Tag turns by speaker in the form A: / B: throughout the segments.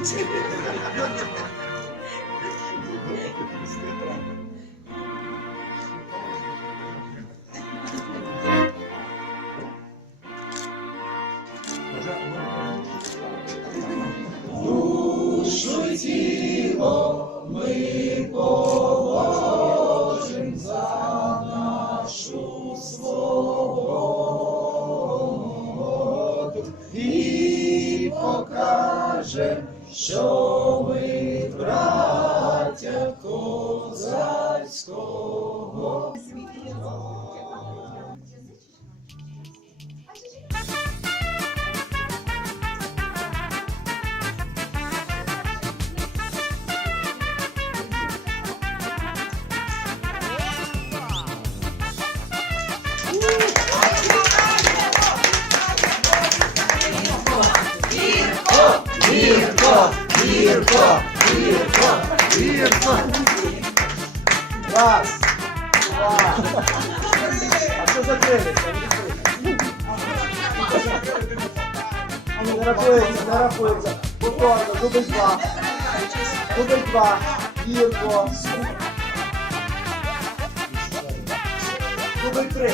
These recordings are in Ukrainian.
A: Yok. Покаже, що ми браття козацького.
B: Не рахується, не рахується. Повторно, дубль два. Дубль два. Гірко. Дубль три.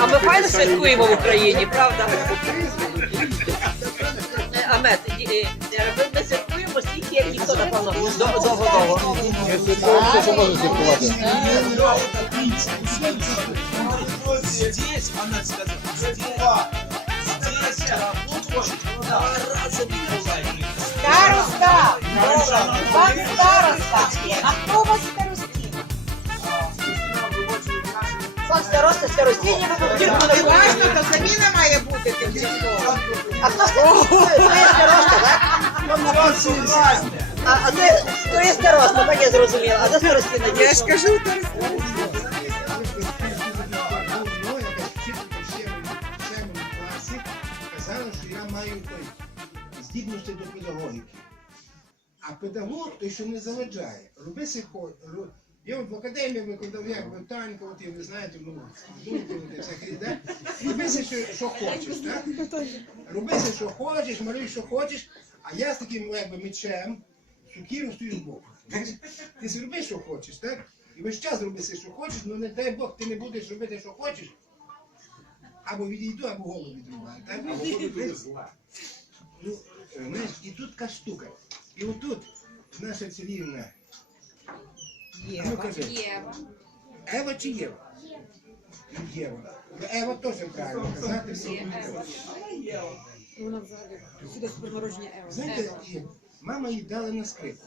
C: А ми файно святкуємо в Україні, правда? Е, Амет, е, ми- святкуємо стільки, як ніхто напевно довго-довго.
A: Здесь, она сказала, здесь, здесь работает два раза Николай.
D: Староста! Пан староста! А хто вас
C: Пан староста, старостині, будете
D: Не важно, то заміна має бути тимчасово.
C: А хто є староста, так? А, а ти, хто є староста, так я зрозуміла. А де старостина?
D: Я ж кажу,
E: що я маю той, здібності до педагогіки. А педагог той, що не заважає. Роби си хо- ро- Я от в академії викладав, як от і ви знаєте, ну, і всякі, да? Роби си, що, що хочеш, так? Роби си, що хочеш, малюй, що хочеш, а я з таким ну, якби мечем, сукіром стою збоку. Ти си роби, що хочеш, так? І весь час роби си, що хочеш, ну не дай Бог, ти не будеш робити, що хочеш, або відійду, або голову відрубаю, так? Або голову відрубаю. Ну, знаєш, і тут така штука. І отут наша царівна. А ну кажи.
D: Єва.
E: Ева чи Єва? Єва. Ну, Ева теж правильно казати. всі.
D: Вона взагалі сюди народження Ева.
E: Знаєте, і мама їй дала на скрипку.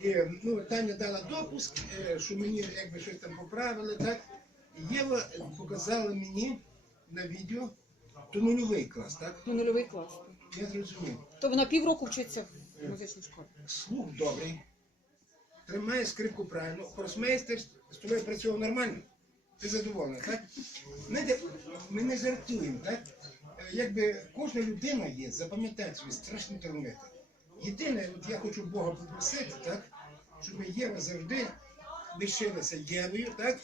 E: І, ну, Таня дала допуск, е, що мені якби щось там поправили, так? Єва показала мені на відео то нульовий клас, так?
D: Ну, нульовий клас.
E: Я зрозумів.
D: То вона півроку вчиться в музичній школі.
E: Слух добрий, тримає скрипку правильно, кросмейстер з тобою працював нормально. Ти задоволений, так? Знаєте, ми не жартуємо, так? Якби кожна людина є, запам'ятайте свої страшні таланти. Єдине, от я хочу Бога попросити, так? Щоб Єва завжди лишилася Євою, так?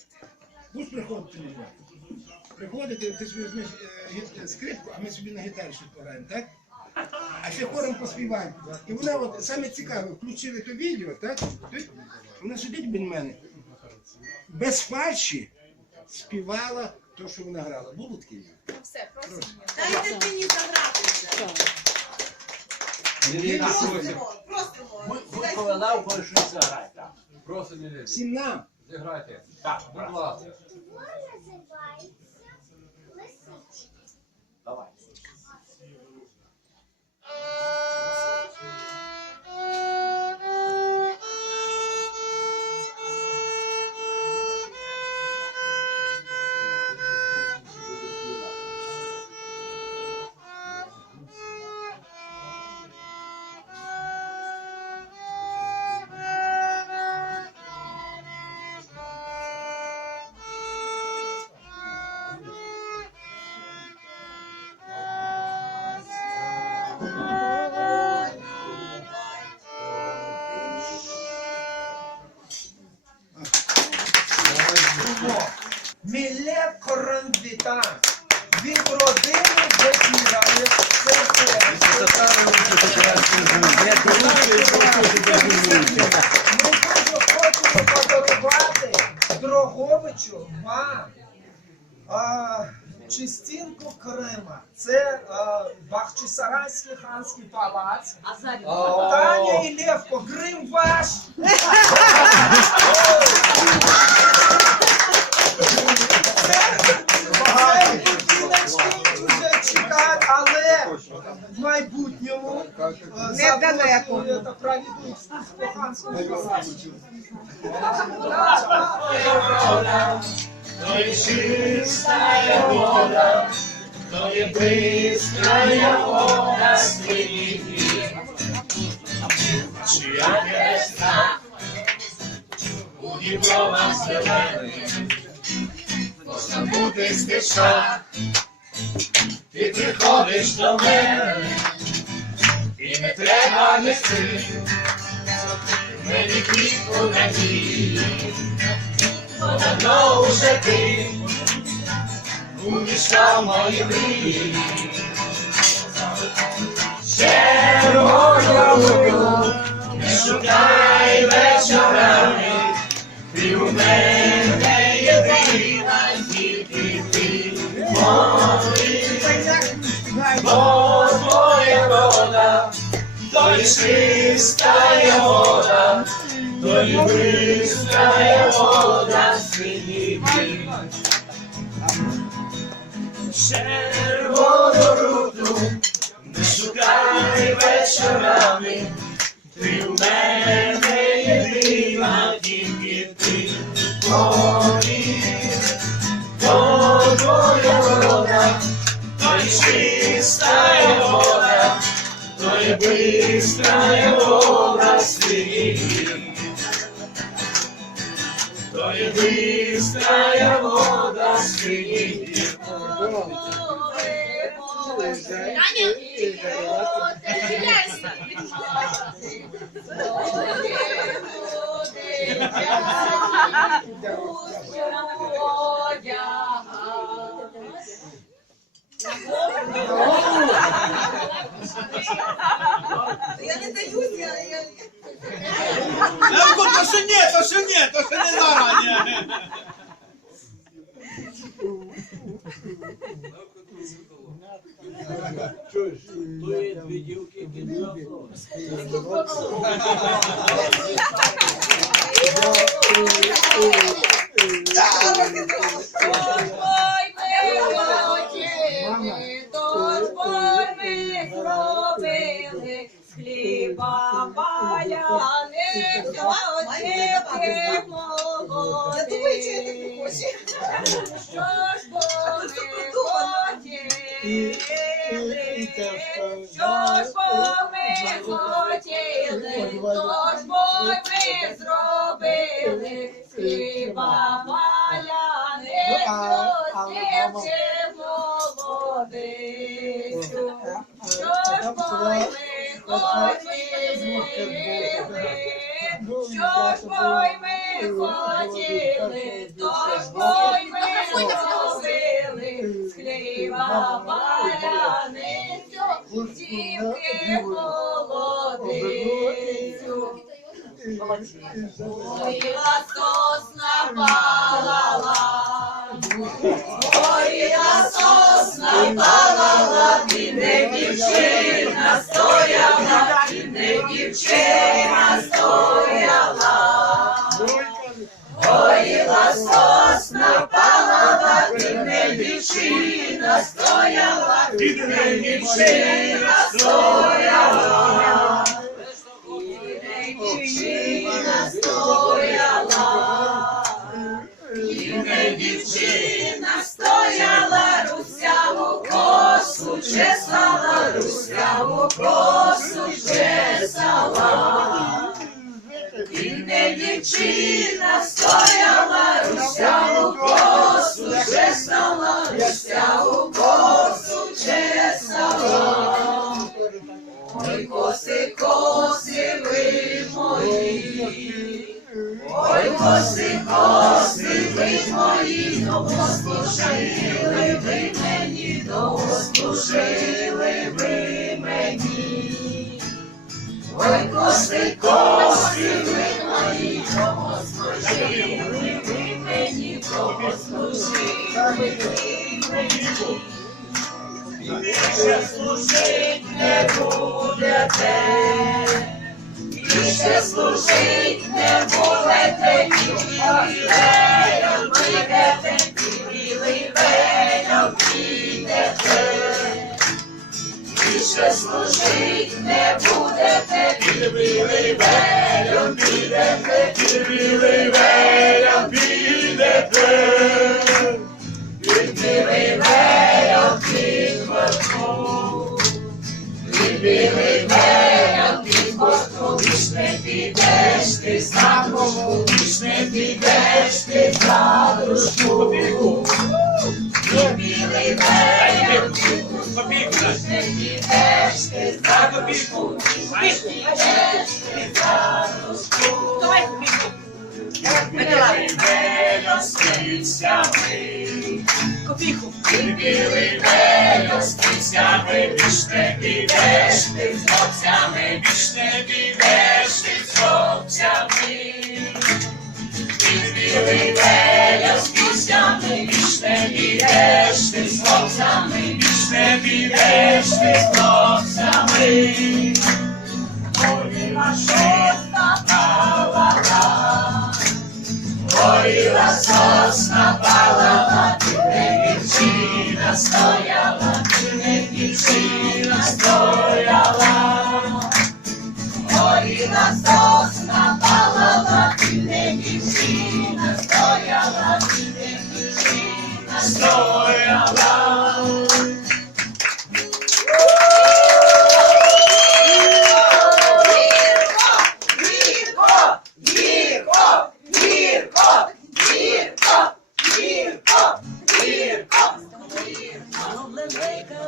E: Будеш приходити до мене. Приходити, ти собі візьмеш е, скрипку, а ми собі на гітарі щось пограємо, так? Ще хором поспіваємо. І вона от саме цікаве, включили то відео, так? Тут Вона сидить біля мене. Без фальші співала то, що вона грала, було таке?
D: Все, просимо.
F: Дайте мені заграти вже.
A: Ірина просить.
F: Просимо.
G: Ви, ви коли прийшли заграти.
A: Просимо, Ірина.
E: Всім нам.
A: Зіграйте. Так, будь ласка.
G: Давай.
H: Oh! Дроговичу вам а, частинку Крима. Це а, Бахчисарайський ханський палац. Таня і Левко, Крим ваш! в майбутньому недалеко проведуть Коханську палацу.
A: То є чистая вода, то є бистрая вода світі. Чия небесна, у Дніпровах зелений, можна бути стиша, ти приходиш до мене, і не треба нести, мені квітку надії. Давно уже ти умішав мої мрії. Червоною не шукай вечорами, ти у мене чистая вода, то є бистрая вода світі. Червону руту не шукай вечорами, ти у мене єдина, тільки ти мої. То твоя вода, то є чистая вода, то є бистрая вода світі. То є бистрая вода світі.
F: Я не даюся, я...
B: Левко, то що ні, то що ні, то що не зарані.
G: То є дві дівки,
D: Ой, ми зробили з хліба паляни, дівки молодицю. Що ж ми хотіли, що ж ми хотіли, то ж ми зробили з хліба паляницю, дівки молодицю. Ой, сосна палала, Горіла сосна, палала, і не дівчина стояла, і не дівчина стояла. Горіла сосна, палала, і не дівчина стояла, і не дівчина стояла. Русяву косу чесала. І не дівчина стояла, русяву косу чесала, русяву косу чесала. Ой, коси, коси ви мої, Ой, коси, коси, ви мої, довго служили ви мені, довго служили Ой, коси, коси, ви мої, довго служили мені, довго служили ви. Більше служить не будете, більше служить не будете, білим підете, білим підете. Більше служить не будете, білим підете, білим підете. Під білий веєм під верху, під білий веєм під борту, лиш не підеш ти за дружку, лиш не підеш ти за дружку. Лиш ти білий веєм спиться ми, більш не підеш ти з хлопцями, більш не підеш ти з хлопцями. Ти білий веєм спиться ми, більш не підеш ти з хлопцями, ти з хлопцями.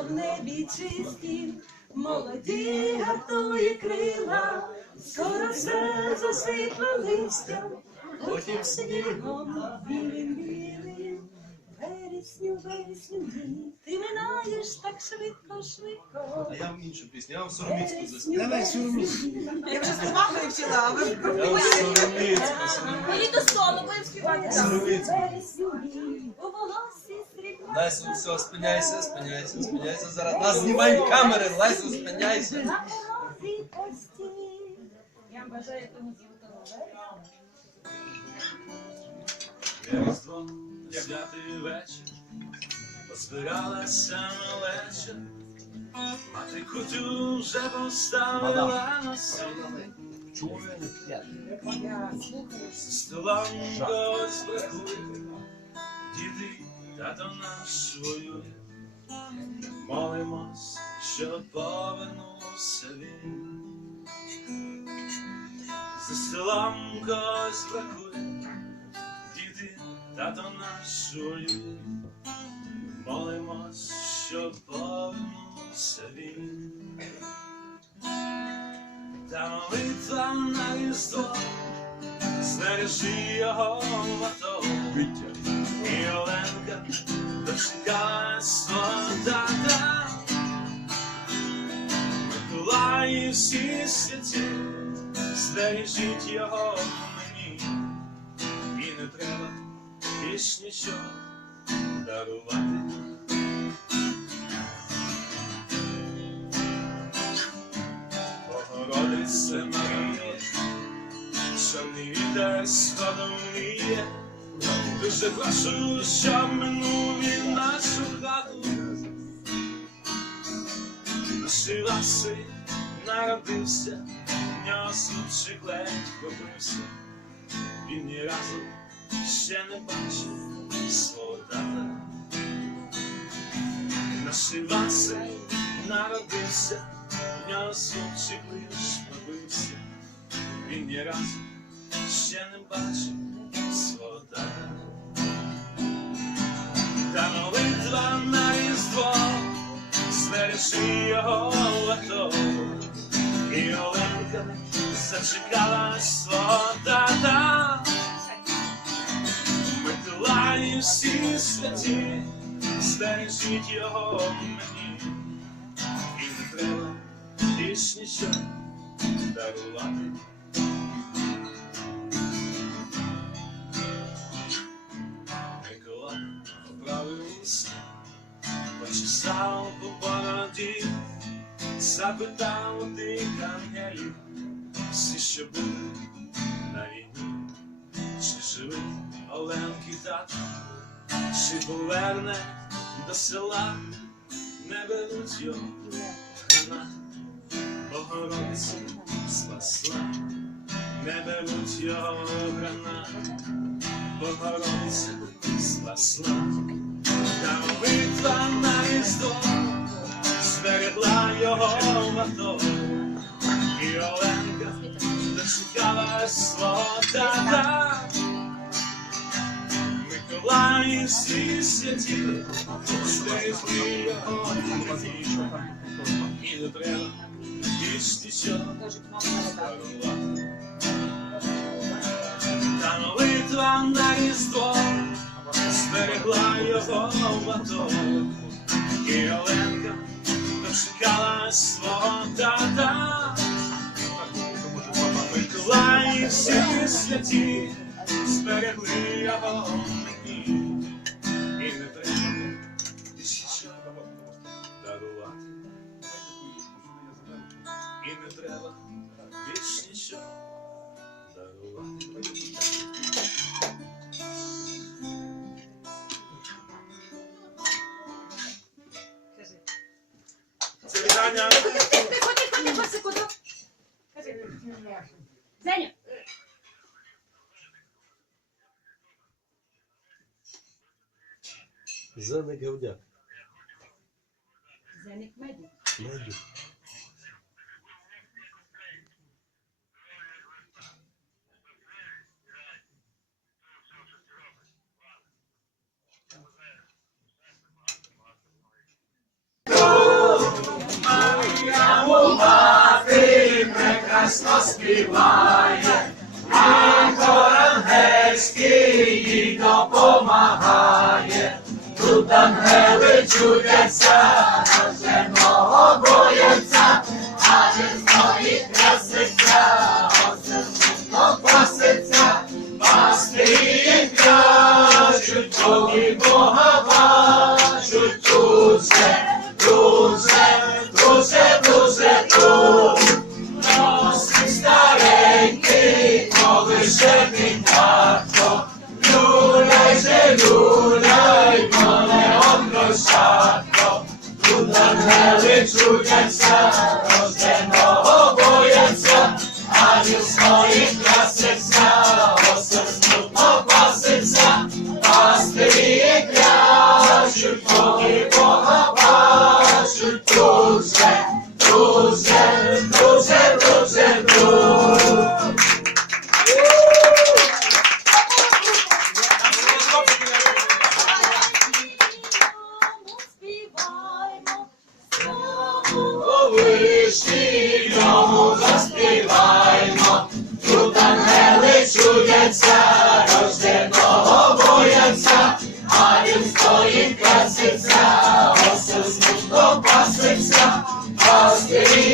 I: В небі чисті, молоді гартує крила, скоро все засвітло листям, потім снігом білим білим, вересню, вересню, мій, ти минаєш так швидко, швидко.
B: А я вам іншу пісню, я вам сороміцьку заспіваю.
E: Давай сюрму.
F: Я вже з мамою вчила, а ви
B: Я вам сороміцьку, сороміцьку.
D: Ходіть до столу, будемо співати.
B: Сороміцьку.
I: Вересню, мій, у волосі срібла.
B: Лесю, все, спиняйся, спиняйся, спиняйся. Зараз нас знімають камери, Лесю, спиняйся.
D: Я бажаю тому.
A: Різдво, святий вечір, позбиралася малеча, мати кутю вже поставила на стіл. Столом когось бракує, діти, тато наш воює. Молимось, щоб повернувся він. За столом когось бракує, діти, тато наш воює. Молимось, щоб повернувся він. Та молитва на різдво, збережи його в АТО. І Оленка дочекала свого тата. Миколаї всі святі, збережіть його. мені, і не треба більш нічого дарувати. Богородице Марія, чорний вітер сходом віє, дуже прошу, щоб минув нашу хату. Наші ласи народився, в нього сучик легко бився. Він ні разу ще не бачив свого тата. Наш Іван народився, в нього лиш побився. Він ні разу ще не бачив свого тата. Його лето. І Оленка зачекала свого тата. Миколаї всі святі, збережіть його мені. І не треба більш нічого дарувати. Почесав по бороді, запитав у тих ангелів, всі, що були на війні, чи живий Оленки тато, чи поверне до села, не беруть його гранат, Богородиця спасла, не беруть його гранат, Богородиця спасла, та молитва на різдво зберегла його в АТО. І Оленка дочекала свого тата. Миколаї всі святі, зберегли його діти. І не треба більш нічого дарувати. Та молитва на різдво зберегла його АТО. І Оленка дочекала свого тата. Миколаї всі святі зберегли його
G: Зеник Гавдяк.
I: Зеник медик.
G: Медик.
A: прекрасно співає, а ангельський їй допомагає. Тут ангели чудяться, роженого бояться, а він стоїть краситься, оце паситься, пастирі кажуть, коли Бога бачуть, тут дуже, тут ангели чудяться, рожденого вишні, йому заспіваймо, тут ангели чудяться, рожденого бояться, а він стоїть краситься, осел смутно паситься, пастирі.